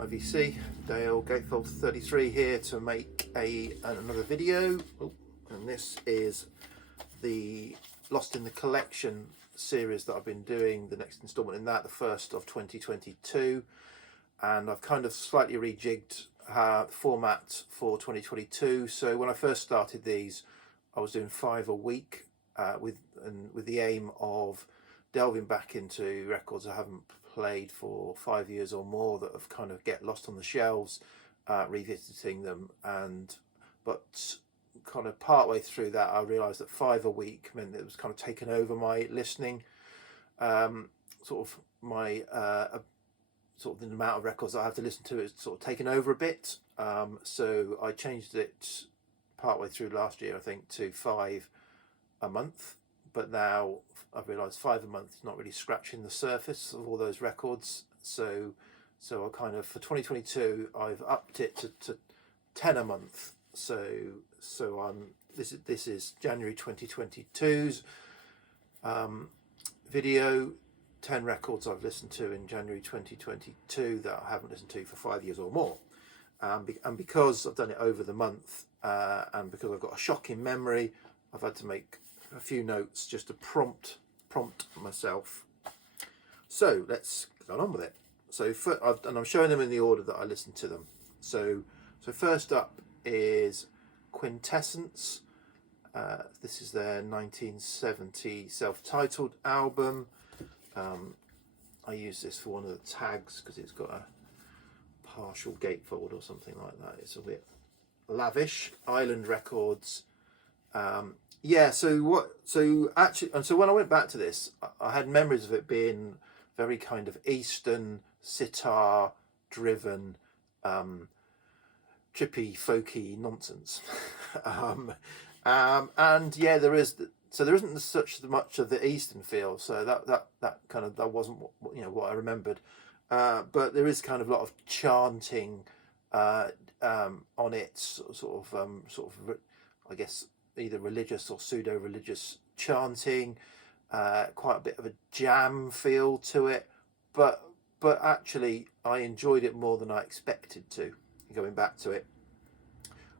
IVC, Dale Gatefold 33 here to make another video. And this is the Lost in the Collection series that I've been doing, the next installment in that, the first of 2022. And I've kind of slightly rejigged the format for 2022. So when I first started these, I was doing 5 a week with the aim of delving back into records I haven't played for 5 years or more that have kind of get lost on the shelves, revisiting them. But kind of partway through that, I realised that 5 a week meant it was kind of taken over my listening, sort of the amount of records I have to listen to is sort of taken over a bit. So I changed it partway through last year, I think, to 5 a month. But now I've realised 5 a month is not really scratching the surface of all those records. So I kind of, for 2022, I've upped it to 10 a month. So this is January 2022's video. 10 records I've listened to in January 2022 that I haven't listened to for 5 years or more. And because I've done it over the month, and because I've got a shocking memory, I've had to make a few notes just to prompt myself. So let's get on with it. So I'm showing them in the order that I listened to them. So first up is Quintessence. This is their 1970 self-titled album. I use this for one of the tags because it's got a partial gatefold or something like that. It's a bit lavish. Island Records. So when I went back to this, I had memories of it being very kind of Eastern sitar driven, trippy, folky nonsense. And yeah, there isn't such much of the Eastern feel. So that wasn't what I remembered. But there is kind of a lot of chanting on it, sort of I guess either religious or pseudo-religious chanting, quite a bit of a jam feel to it, but actually I enjoyed it more than I expected to, going back to it.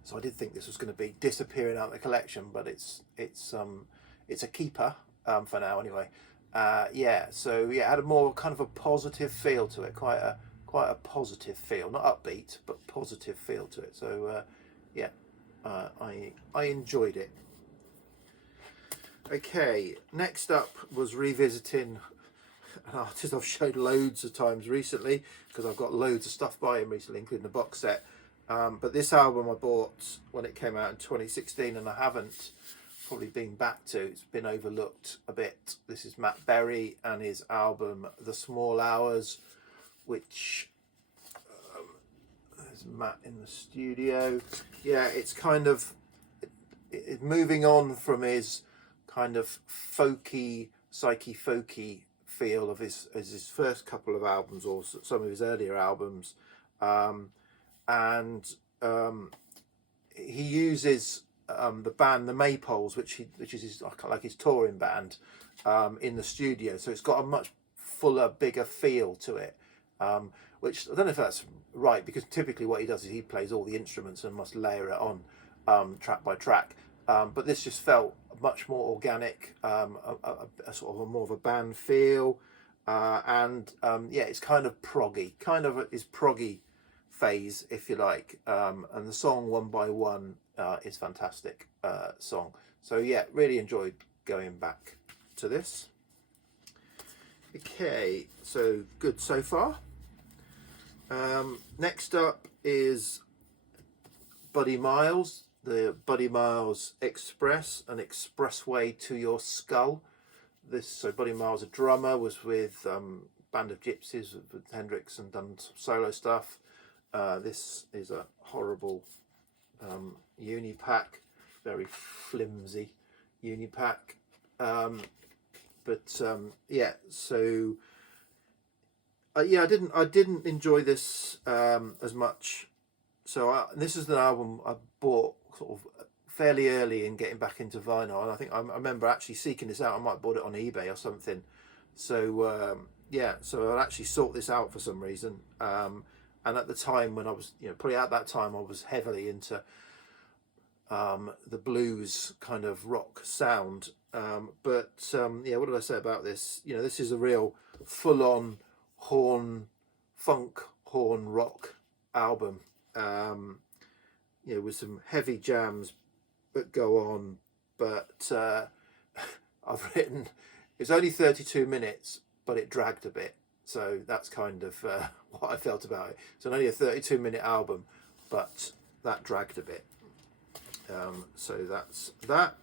So I did think this was going to be disappearing out of the collection, but it's a keeper for now anyway. So it had a more kind of a positive feel to it, quite a positive feel, not upbeat, but positive feel to it. So I enjoyed it. Okay, next up was revisiting an artist I've showed loads of times recently because I've got loads of stuff by him recently, including the box set. But this album I bought when it came out in 2016 and I haven't probably been back to. It's been overlooked a bit. This is Matt Berry and his album The Small Hours, which there's Matt in the studio. Yeah, it's kind of moving on from his kind of folky, psyche-folky feel of his first couple of albums or some of his earlier albums, and he uses the band the Maypoles, which is his touring band, in the studio. So it's got a much fuller, bigger feel to it, which I don't know if that's right, because typically what he does is he plays all the instruments and must layer it on track by track. But this just felt much more organic, a sort of more of a band feel, it's kind of proggy, kind of his proggy phase, if you like. And the song One by One is fantastic song. So yeah, really enjoyed going back to this. Okay, so good so far. Next up is Buddy Miles, the Buddy Miles Express, an expressway to your skull. So Buddy Miles, a drummer, was with Band of Gypsies with Hendrix and done some solo stuff. This is a horrible unipack, very flimsy unipack. I didn't enjoy this as much. So this is an album I bought sort of fairly early in getting back into vinyl, and I think I remember actually seeking this out. I might have bought it on eBay or something. So so I'll actually sort this out for some reason. And at the time when I was, probably at that time I was heavily into the blues kind of rock sound. But what did I say about this? This is a real full-on funk horn rock album. With some heavy jams that go on, but I've written, it's only 32 minutes, but it dragged a bit. So that's kind of what I felt about it. It's only a 32-minute album, but that dragged a bit. So that's that.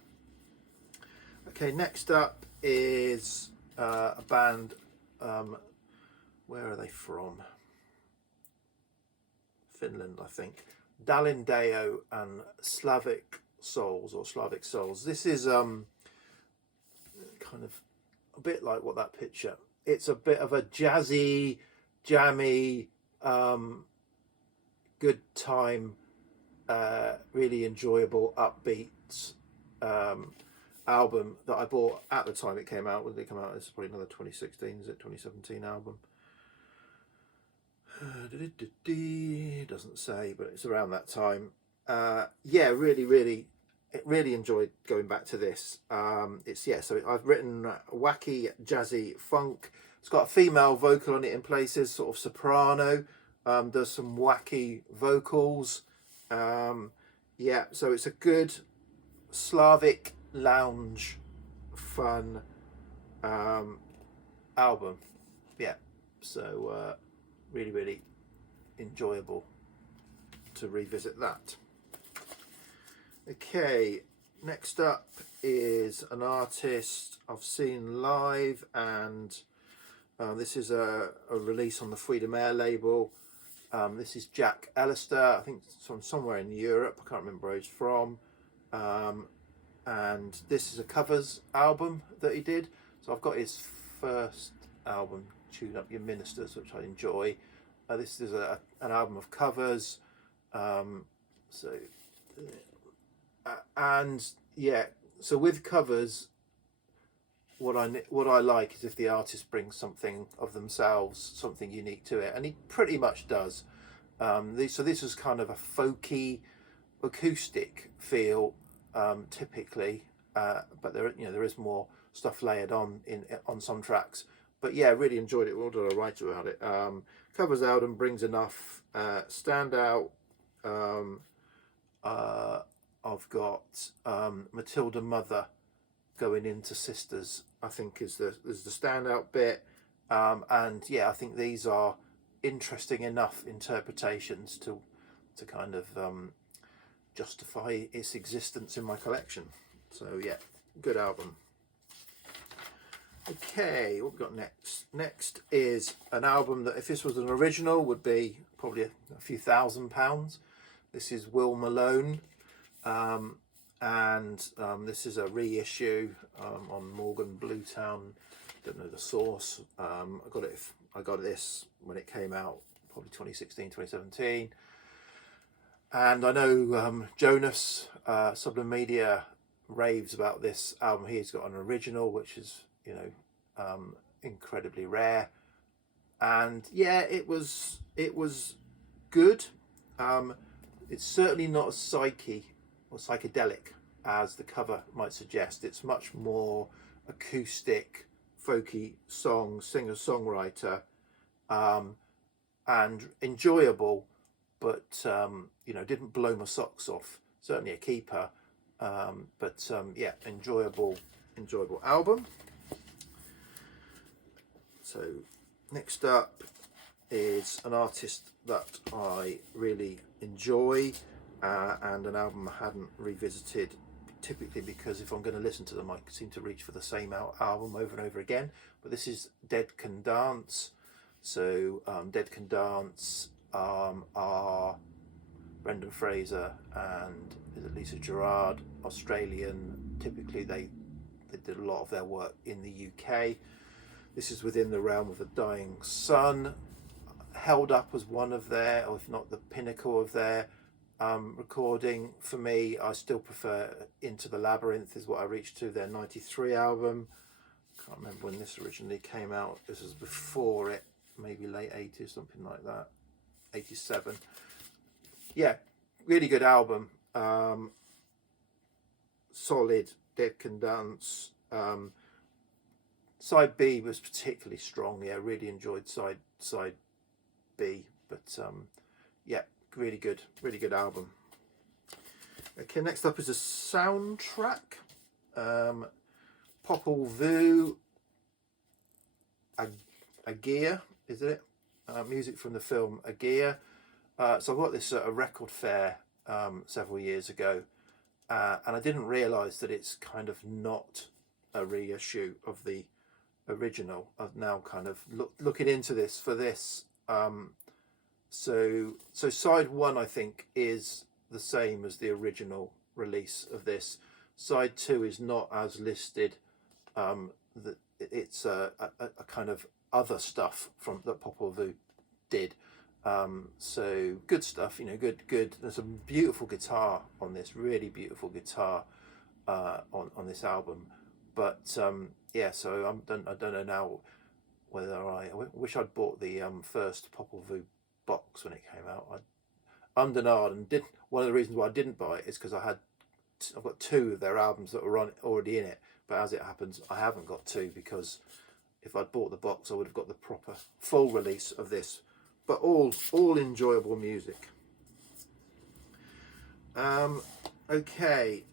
Okay, next up is a band. Where are they from? Finland, I think. Dalindeo and Slavic Souls. This is kind of a bit like what that picture. It's a bit of a jazzy, jammy, good time, really enjoyable, upbeat album that I bought at the time it came out. When did it come out? It's probably another 2016, is it? 2017 album. It doesn't say, but it's around that time. Really enjoyed going back to this. So I've written wacky, jazzy funk. It's got a female vocal on it in places, sort of soprano. There's some wacky vocals. So it's a good Slavic lounge fun album. So really enjoyable to revisit that. Okay, next up is an artist I've seen live, and this is a release on the Freedom Air label. This is Jack Allister. I think it's from somewhere in Europe. I can't remember where he's from. And this is a covers album that he did. So I've got his first album, Tune Up Your Ministers, which I enjoy. This is an album of covers. So with covers, what I like is if the artist brings something of themselves, something unique to it, and he pretty much does. So this is kind of a folky, acoustic feel, typically, but there is more stuff layered on some tracks. But really enjoyed it. What did I write about it? Covers album brings enough standout. I've got Matilda Mother going into Sisters, I think is the standout bit. I think these are interesting enough interpretations to kind of justify its existence in my collection. So good album. Okay, what we've got next? Next is an album that, if this was an original, would be probably a few £1,000s. This is Will Malone, and this is a reissue on Morgan Bluetown. Don't know the source. I got this when it came out, probably 2016, 2017. And I know Jonas, Sublime Media, raves about this album. He's got an original, which is incredibly rare, and it was good. It's certainly not as psychedelic as the cover might suggest. It's much more acoustic, folky song, singer-songwriter, and enjoyable, but didn't blow my socks off. Certainly a keeper, but enjoyable album. So next up is an artist that I really enjoy, and an album I hadn't revisited, typically because if I'm going to listen to them I seem to reach for the same album over and over again. But this is Dead Can Dance. So Dead Can Dance are Brendan Fraser and Lisa Gerrard, Australian. Typically they did a lot of their work in the UK. This is within the realm of The Dying Sun, held up as one of their, or if not the pinnacle of their recording. For me, I still prefer Into the Labyrinth is what I reached to, their 93 album. Can't remember when this originally came out. This was before it, maybe late 80s, something like that. 87. Yeah, really good album. Solid. Dick and Dance. Side B was particularly strong. Yeah, really enjoyed side B. But yeah, really good album. Okay, next up is a soundtrack. Popol Vuh Agia, is it? Music from the film Agia. So I got this at a record fair several years ago, and I didn't realise that it's kind of not a reissue of the original. I've now kind of looking into this for this. So side one, I think, is the same as the original release of this. Side two is not as listed. It's a kind of other stuff from that Popol Vuh did. So good stuff, you know, good. There's some beautiful guitar on this, really beautiful guitar on this album. But yeah, so I don't know now whether I wish I'd bought the first Popol Vuh box when it came out. And one of the reasons why I didn't buy it is because I've got two of their albums that were already in it, but as it happens I haven't got two, because if I'd bought the box I would have got the proper full release of this. But all enjoyable music. Okay,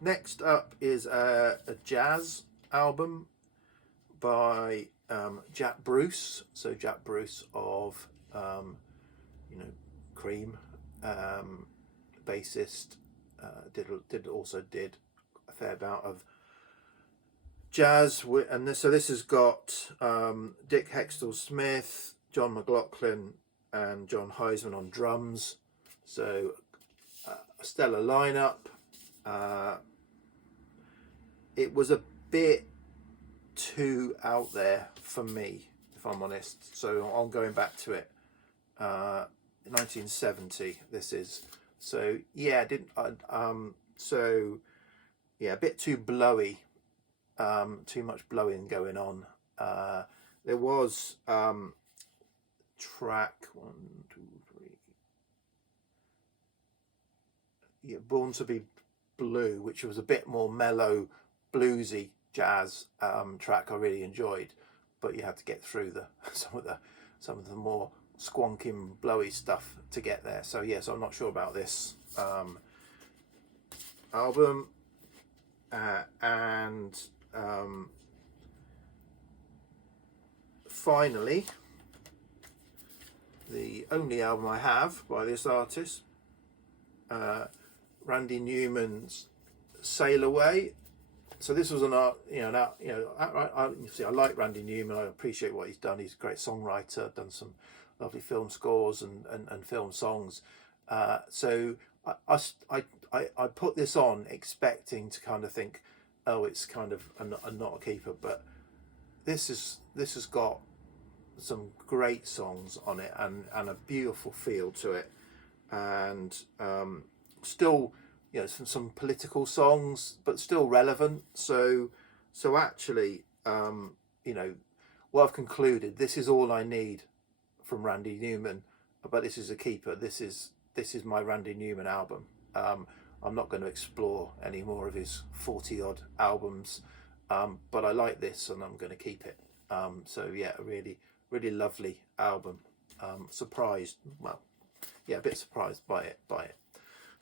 next up is a jazz album by Jack Bruce. So Jack Bruce of Cream, bassist, also did a fair amount of jazz, and so this has got Dick Hextall Smith, John McLaughlin and John Heisman on drums. So a stellar lineup. It was a bit too out there for me, if I'm honest. So I'm going back to it. 1970 this is. So yeah, so yeah, a bit too blowy. Too much blowing going on. There was track 1, 2, 3. Yeah, Born to Be Blue, which was a bit more mellow, bluesy jazz track. I really enjoyed, but you had to get through some of the more squonking, blowy stuff to get there. So yes, I'm not sure about this album, and finally, the only album I have by this artist, Randy Newman's Sail Away. So this was I like Randy Newman. I appreciate what he's done. He's a great songwriter, done some lovely film scores and film songs. So I put this on expecting to kind of think, oh, it's kind of not a keeper, but this has got some great songs on it and a beautiful feel to it, and still, some political songs, but still relevant. So actually, what I've concluded, this is all I need from Randy Newman, but this is a keeper. This is my Randy Newman album. I'm not going to explore any more of his 40 odd albums, but I like this and I'm going to keep it. So yeah, a really lovely album. Surprised, a bit surprised by it.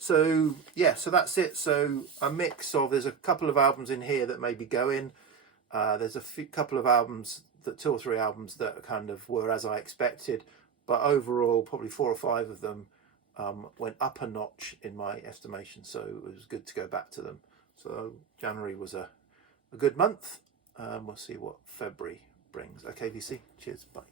So yeah, so that's it. So a mix of, there's a couple of albums in here that maybe go in. There's a couple of albums, two or three albums that kind of were as I expected, but overall probably 4 or 5 of them went up a notch in my estimation. So it was good to go back to them. So January was a good month. We'll see what February brings. Okay, VC, cheers, bye.